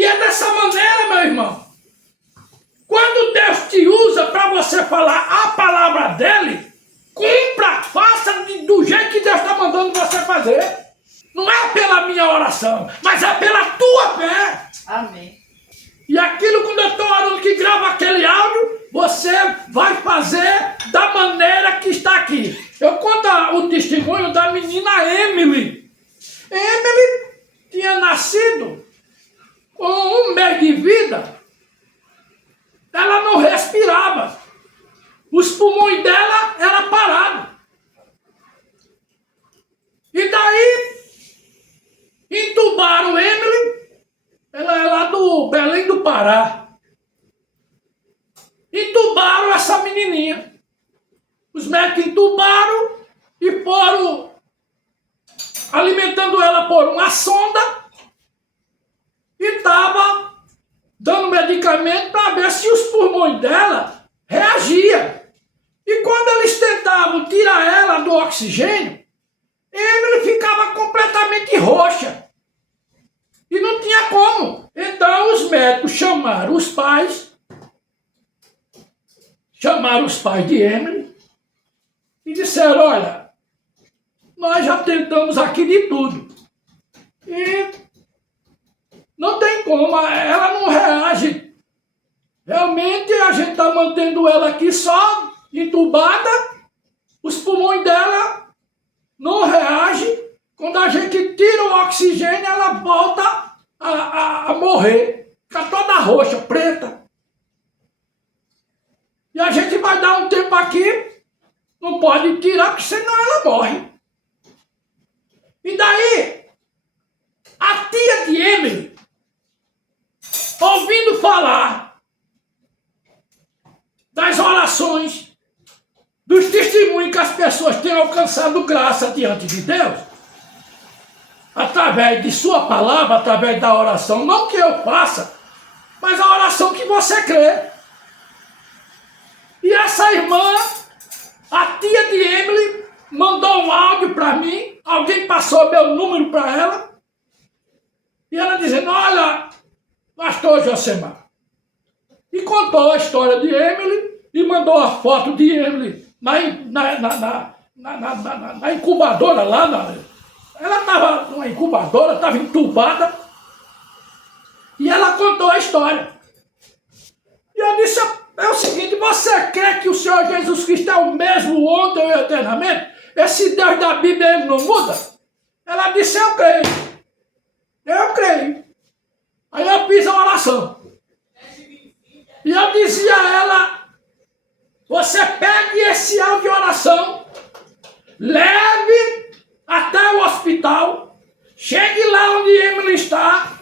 E é dessa maneira, meu irmão. Quando Deus te usa para você falar a palavra dele, cumpra, faça do jeito que Deus está mandando você fazer. Não é pela minha oração, mas é pela tua fé. Amém. E aquilo, quando eu estou orando que grava aquele áudio, você vai fazer da maneira que está aqui. Eu conto o testemunho da menina Emily. Emily tinha nascido com 1 mês de vida. Ela não respirava. Os pulmões dela eram parados. E daí, entubaram Emily. Ela é lá do Belém do Pará. Entubaram essa menininha. Os médicos entubaram e foram alimentando ela por uma sonda e estava dando medicamento para ver se os pulmões dela reagiam. E quando eles tentavam tirar ela do oxigênio, Emily ficava completamente roxa. E não tinha como. Então os médicos chamaram os pais de Emily e disseram, olha, nós já tentamos aqui de tudo. E não tem como, ela não reage. Realmente a gente está mantendo ela aqui só entubada, os pulmões dela não reagem. Quando a gente tira o oxigênio, ela volta a morrer. Fica toda roxa, preta. E a gente vai dar um tempo aqui, não pode tirar, porque senão ela morre. E daí, a tia de Emily, ouvindo falar das orações, dos testemunhos que as pessoas têm alcançado graça diante de Deus, através de sua palavra, através da oração, não que eu faça, mas a oração que você crê. E essa irmã, a tia de Emily, mandou um áudio para mim, alguém passou meu número para ela, e ela dizendo, olha, pastor Josemar, e contou a história de Emily, e mandou a foto de Emily na incubadora lá, ela estava numa incubadora, estava entubada, e ela contou a história. E eu disse, é o seguinte, você crê que o Senhor Jesus Cristo é o mesmo ontem e eternamente? Esse Deus da Bíblia, ele não muda? Ela disse, eu creio. Eu creio. Aí eu fiz a oração. E eu dizia a ela, você pegue esse áudio de oração, leve até o hospital, chegue lá onde Emily está,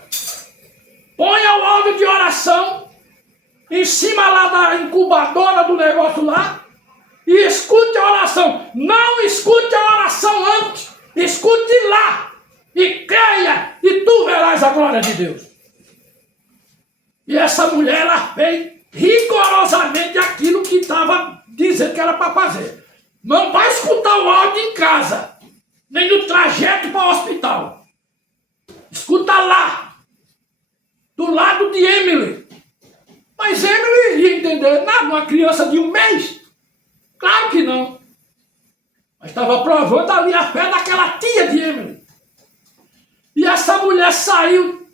ponha o áudio de oração em cima lá da incubadora do negócio lá e escute a oração. Não escute a oração antes, escute lá e creia e tu verás a glória de Deus. E essa mulher, ela fez rigorosamente aquilo que estava dizendo que era para fazer. Não vai escutar o áudio em casa, nem no trajeto para o hospital. Escuta lá, do lado de Emily. Mas Emily ia entender nada, uma criança de 1 mês? Claro que não. Mas estava provando ali a fé daquela tia de Emily. E essa mulher saiu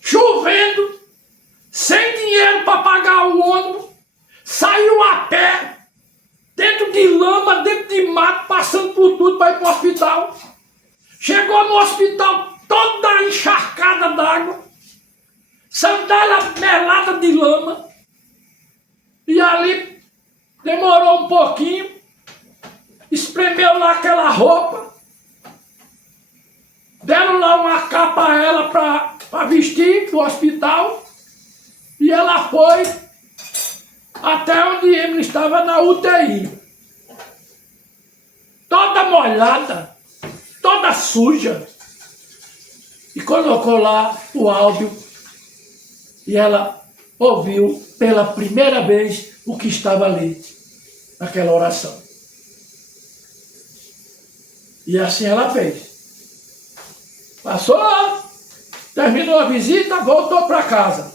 chovendo, sem dinheiro para pagar o ônibus, saiu a pé, dentro de lama, dentro de mato, passando por tudo para ir para o hospital. Chegou no hospital toda encharcada d'água, sandália melada de lama, e ali demorou um pouquinho, espremeu lá aquela roupa, deram lá uma capa a ela para vestir do hospital, e ela foi até onde Emily estava, na UTI. Toda molhada, toda suja. E colocou lá o áudio e ela ouviu pela primeira vez o que estava ali, naquela oração. E assim ela fez. Passou terminou a visita, voltou para casa.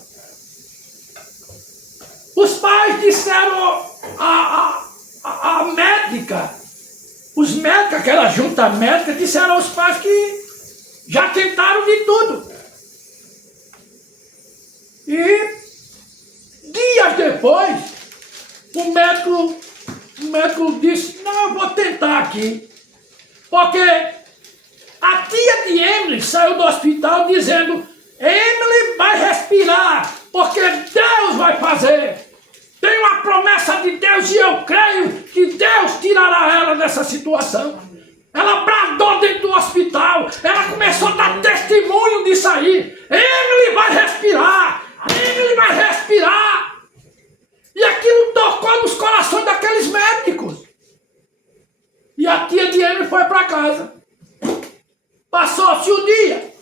Os pais disseram a médica, os médicos, aquela junta médica, disseram aos pais que já tentaram de tudo. E dias depois, o médico disse, não, eu vou tentar aqui. Porque a tia de Emily saiu do hospital dizendo, Emily vai respirar, porque Deus vai fazer. Tem uma promessa de Deus e eu creio que Deus tirará ela dessa situação. Ela bradou dentro do hospital, ela começou a dar testemunho disso aí. Emily vai respirar, Emily vai respirar. E aquilo tocou nos corações daqueles médicos. E a tia de Emily foi para casa. Passou-se o dia.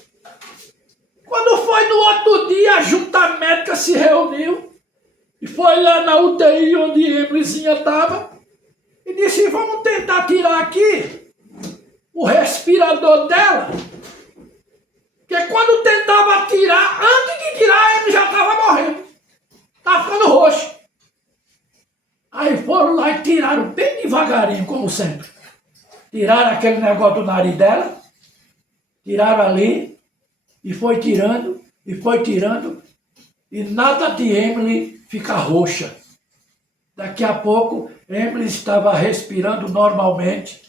Quando foi no outro dia, a junta médica se reuniu e foi lá na UTI onde Emilyzinha estava e disse, vamos tentar tirar aqui o respirador dela. Porque quando tentava tirar, antes de tirar, ele já estava morrendo. Estava ficando roxo. Aí foram lá e tiraram bem devagarinho, como sempre. Tiraram aquele negócio do nariz dela, tiraram ali, e foi tirando, e nada de Emily ficar roxa. Daqui a pouco, Emily estava respirando normalmente.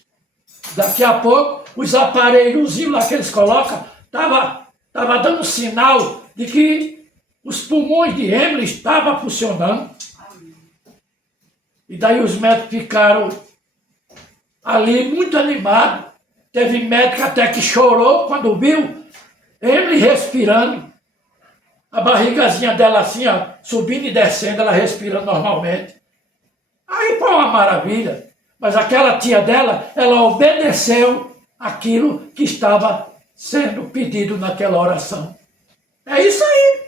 Daqui a pouco, os aparelhozinhos lá que eles colocam, tava dando sinal de que os pulmões de Emily estavam funcionando. E daí os médicos ficaram ali muito animados. Teve médico até que chorou quando viu Emily respirando. A barrigazinha dela assim, ó, subindo e descendo, ela respirando normalmente. Aí foi uma maravilha. Mas aquela tia dela, ela obedeceu aquilo que estava sendo pedido naquela oração. É isso aí.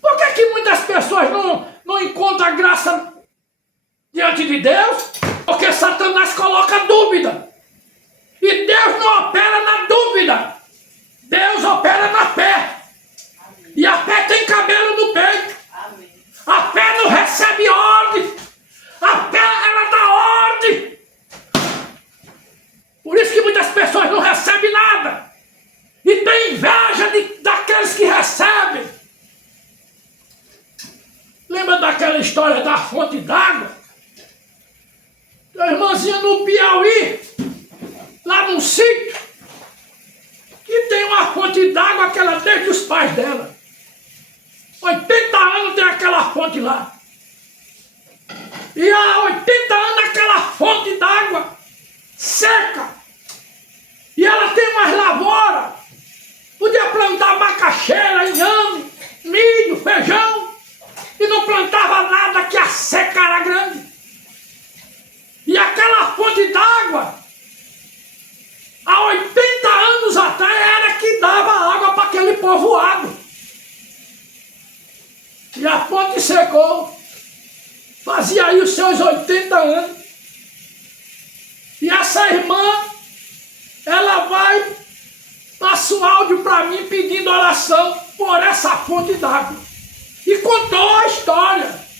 Por que muitas pessoas não encontram graça diante de Deus? Porque Satanás coloca dúvida. E Deus não opera na dúvida. Deus opera na fé. E a fé tem cabelo no peito. A fé não recebe ordem. A fé, ela dá ordem. Por isso que muitas pessoas não recebem nada. E tem inveja daqueles que recebem. Lembra daquela história da fonte d'água? A irmãzinha no Piauí, lá num sítio, que tem uma fonte d'água que ela desde os pais dela. 80 anos tem aquela fonte lá. E há 80 anos aquela fonte d'água seca. E ela tem umas lavouras. Podia plantar macaxeira, inhame, milho, feijão. E não plantava nada, que a seca era grande. E aquela fonte d'água, há 80 anos atrás, era que dava água para aquele povoado. E a fonte secou. Fazia aí os seus 80 anos. E essa irmã, ela vai, passa o áudio para mim pedindo oração por essa fonte d'água. E contou a história.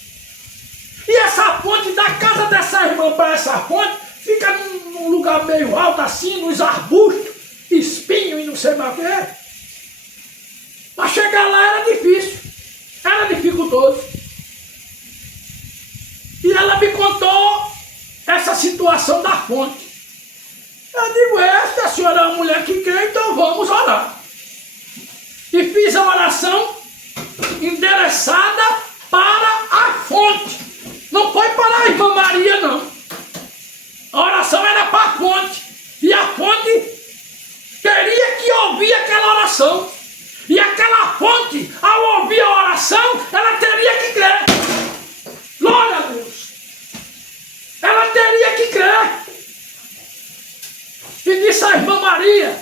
E essa fonte, da casa dessa irmã para essa fonte, fica num lugar meio alto assim, nos arbustos, espinho e não sei mais o que é. Para chegar lá era difícil, era dificultoso. E ela me contou essa situação da fonte. Eu digo, esta senhora é uma mulher que crê, então vamos orar. E fiz a oração endereçada para a fonte. Não foi para a irmã Maria, não. A oração era para a fonte. E a fonte teria que ouvir aquela oração. E aquela fonte, ao ouvir a oração, ela teria que crer. Glória a Deus. Ela teria que crer. E disse a irmã Maria,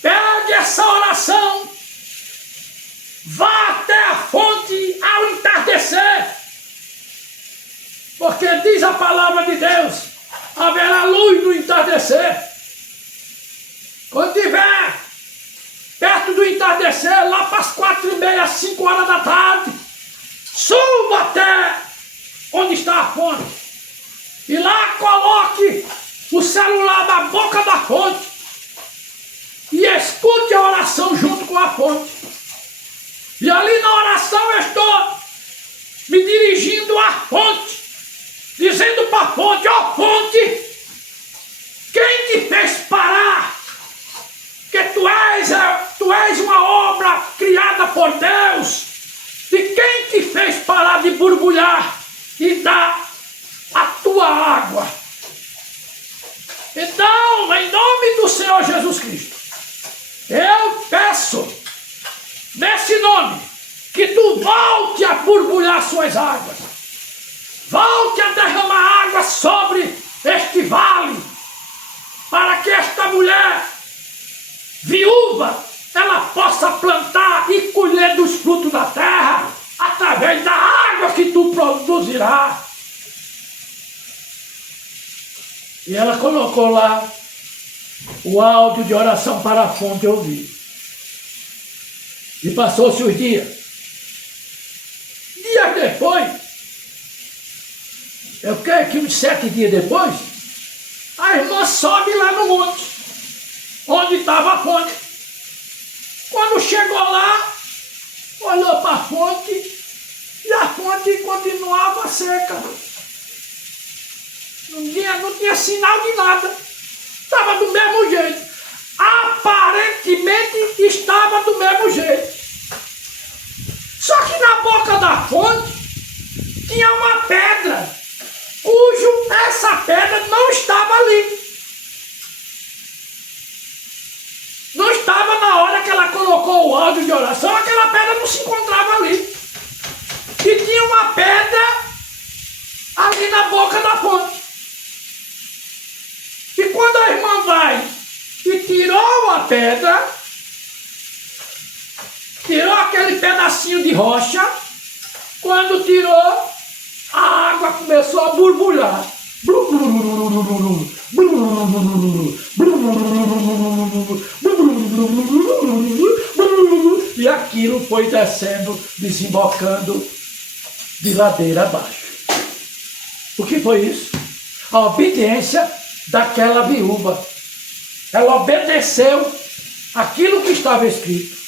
pegue essa oração, vá até a fonte ao entardecer. Porque diz a palavra de Deus, haverá luz no entardecer. Quando estiver perto perto do entardecer, lá para as 4h30, 5 horas da tarde, suba até onde está a fonte. E lá coloque o celular na boca da fonte e escute a oração junto com a fonte. E ali na oração eu estou me dirigindo à fonte, dizendo para a fonte: ó fonte, quem te fez parar? Que tu és uma obra criada por Deus. E quem te fez parar de borbulhar e dar a tua água? Então, em nome do Senhor Jesus Cristo, eu peço, nesse nome, que tu volte a borbulhar suas águas. Volte a derramar água sobre este vale, para que esta mulher viúva, ela possa plantar e colher dos frutos da terra, através da água que tu produzirás. E ela colocou lá o áudio de oração para a fonte ouvir. E passou-se os dias. Dias depois, eu creio que uns 7 dias depois, a irmã sobe lá no monte, onde estava a fonte. Quando chegou lá, olhou para a fonte, e a fonte continuava seca. Não tinha sinal de nada. Estava do mesmo jeito. Aparentemente estava do mesmo jeito. Só que na boca da fonte tinha uma pedra, cujo essa pedra não estava ali. Não estava na hora que ela colocou o áudio de oração, aquela pedra não se encontrava ali. E tinha uma pedra ali na boca da fonte. E quando a irmã vai e tirou a pedra, tirou aquele pedacinho de rocha, quando tirou, a água começou a borbulhar. E aquilo foi descendo, desembocando de ladeira abaixo. O que foi isso? A obediência daquela viúva. Ela obedeceu aquilo que estava escrito,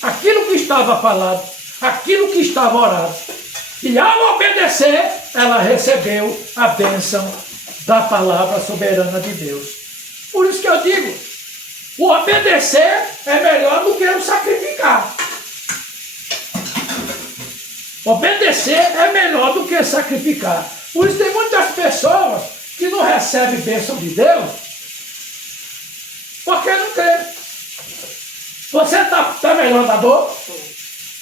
aquilo que estava falado, aquilo que estava orado. E ao obedecer, ela recebeu a bênção da palavra soberana de Deus. Por isso que eu digo, o obedecer é melhor do que o sacrificar. Obedecer é melhor do que sacrificar. Por isso tem muitas pessoas que não recebem bênção de Deus porque não crê. Você está melhor da dor?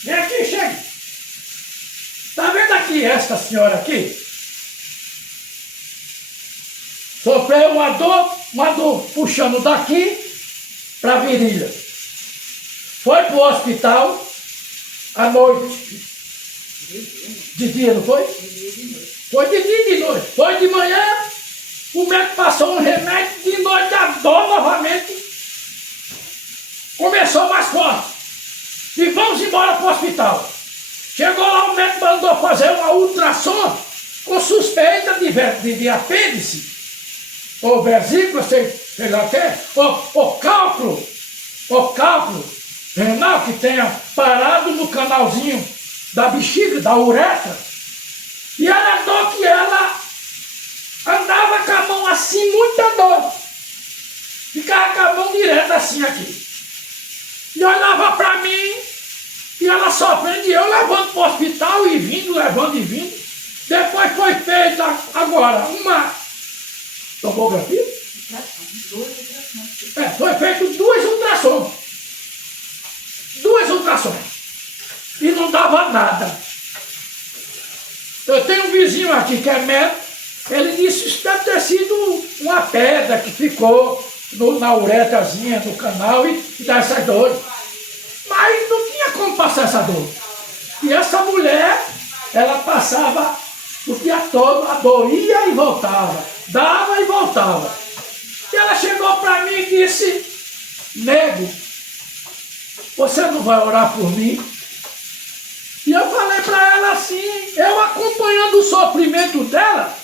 Vem aqui, chegue. Está vendo aqui esta senhora aqui? Sofreu uma dor puxando daqui para a virilha. Foi para o hospital à noite. De dia, não foi? Foi de dia e de noite. Foi de manhã, o médico passou um remédio, de noite a dor novamente. Começou mais forte. E vamos embora para o hospital. Chegou lá, o médico mandou fazer uma ultrassom com suspeita de apêndice, ou vesícula, sei lá o que, ou cálculo renal que tenha parado no canalzinho da bexiga, da uretra. E ela notou que ela andava com a mão assim, muita dor. Ficava com a mão direta assim aqui. E olhava para mim, e ela sofrendo, e eu levando para o hospital e vindo, levando e vindo. Depois foi feita agora uma tomografia. Foi feito 2 ultrassons. 2 ultrassons. E não dava nada. Eu tenho um vizinho aqui que é médico, ele disse que isso deve ter sido uma pedra que ficou na uretrazinha do canal e dá essas dores. Mas não tinha como passar essa dor. E essa mulher, ela passava o dia todo, a dor ia e voltava, dava e voltava. E ela chegou para mim e disse: nego, você não vai orar por mim? E eu falei para ela assim, eu acompanhando o sofrimento dela,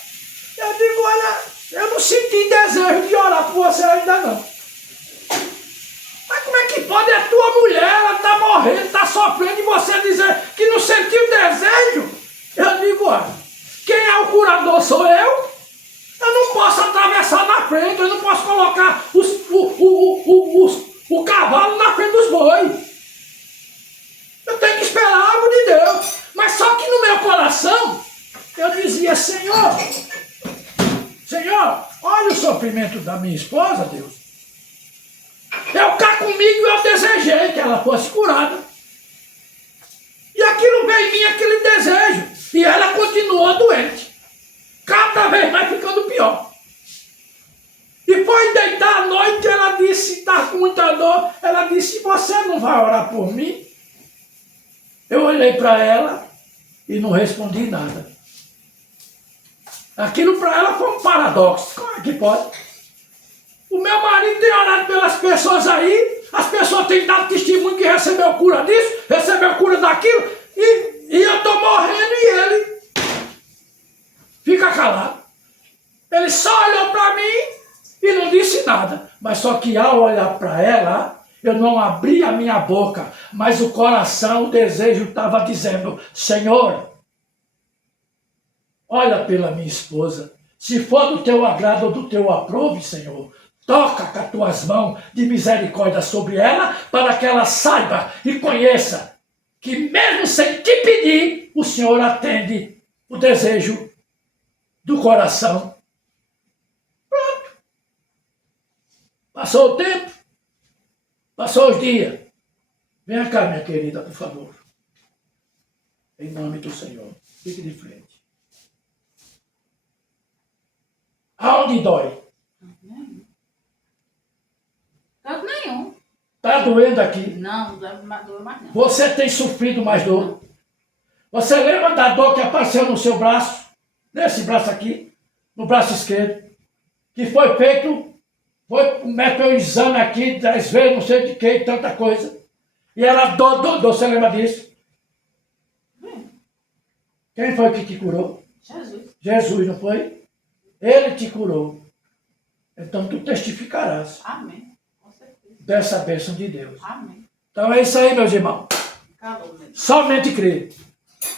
eu digo, olha, eu não senti desejo de orar por você ainda não. Mas como é que pode? É tua mulher, ela está morrendo, está sofrendo, e você dizer que não sentiu desejo? Eu digo, olha, quem é o curador sou eu. Eu não posso atravessar na frente, eu não posso colocar o cavalo na frente dos bois. Eu tenho que esperar algo de Deus. Mas só que no meu coração, eu dizia, Senhor, olha o sofrimento da minha esposa, Deus. Eu cá comigo, eu desejei que ela fosse curada. E aquilo veio em mim, aquele desejo. E ela continuou doente. Cada vez mais ficando pior. E foi deitar à noite, ela disse, está com muita dor. Ela disse, você não vai orar por mim? Eu olhei para ela e não respondi nada. Aquilo para ela foi um paradoxo. Como é que pode? O meu marido tem orado pelas pessoas aí, as pessoas têm dado testemunho que recebeu cura disso, recebeu cura daquilo, e eu estou morrendo e ele fica calado. Ele só olhou para mim e não disse nada. Mas só que ao olhar para ela, eu não abri a minha boca, mas o coração, o desejo estava dizendo, Senhor, olha pela minha esposa. Se for do teu agrado ou do teu aprove, Senhor, toca com as tuas mãos de misericórdia sobre ela, para que ela saiba e conheça que mesmo sem te pedir, o Senhor atende o desejo do coração. Pronto. Passou o tempo, passou os dias. Venha cá, minha querida, por favor. Em nome do Senhor. Fique de frente. Aonde dói? Canto nenhum. Está doendo aqui? Não, não doeu mais não. Você tem sofrido mais dor? Você lembra da dor que apareceu no seu braço? Nesse braço aqui? No braço esquerdo? Que foi feito, meteu um exame aqui, 10 vezes, não sei de que, tanta coisa. E era dor, você lembra disso? Quem foi que te curou? Jesus. Jesus, não foi? Ele te curou. Então tu testificarás. Amém. Com certeza. Dessa bênção de Deus. Amém. Então é isso aí, meus irmãos. Calou, meu Deus. Somente crer.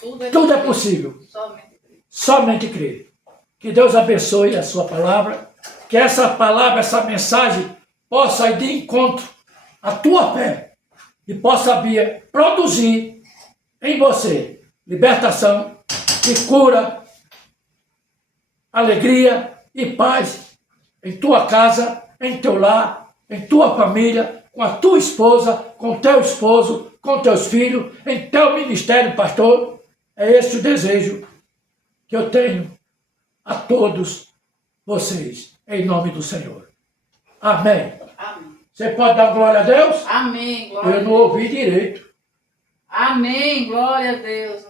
Tudo é possível. Somente crer. Somente crer. Que Deus abençoe a sua palavra. Que essa palavra, essa mensagem possa ir de encontro à tua fé. E possa vir produzir em você libertação e cura, alegria e paz em tua casa, em teu lar, em tua família, com a tua esposa, com teu esposo, com teus filhos, em teu ministério, pastor. É esse o desejo que eu tenho a todos vocês, em nome do Senhor. Amém. Amém. Você pode dar glória a Deus? Amém. Glória Eu não ouvi direito. Amém. Glória a Deus.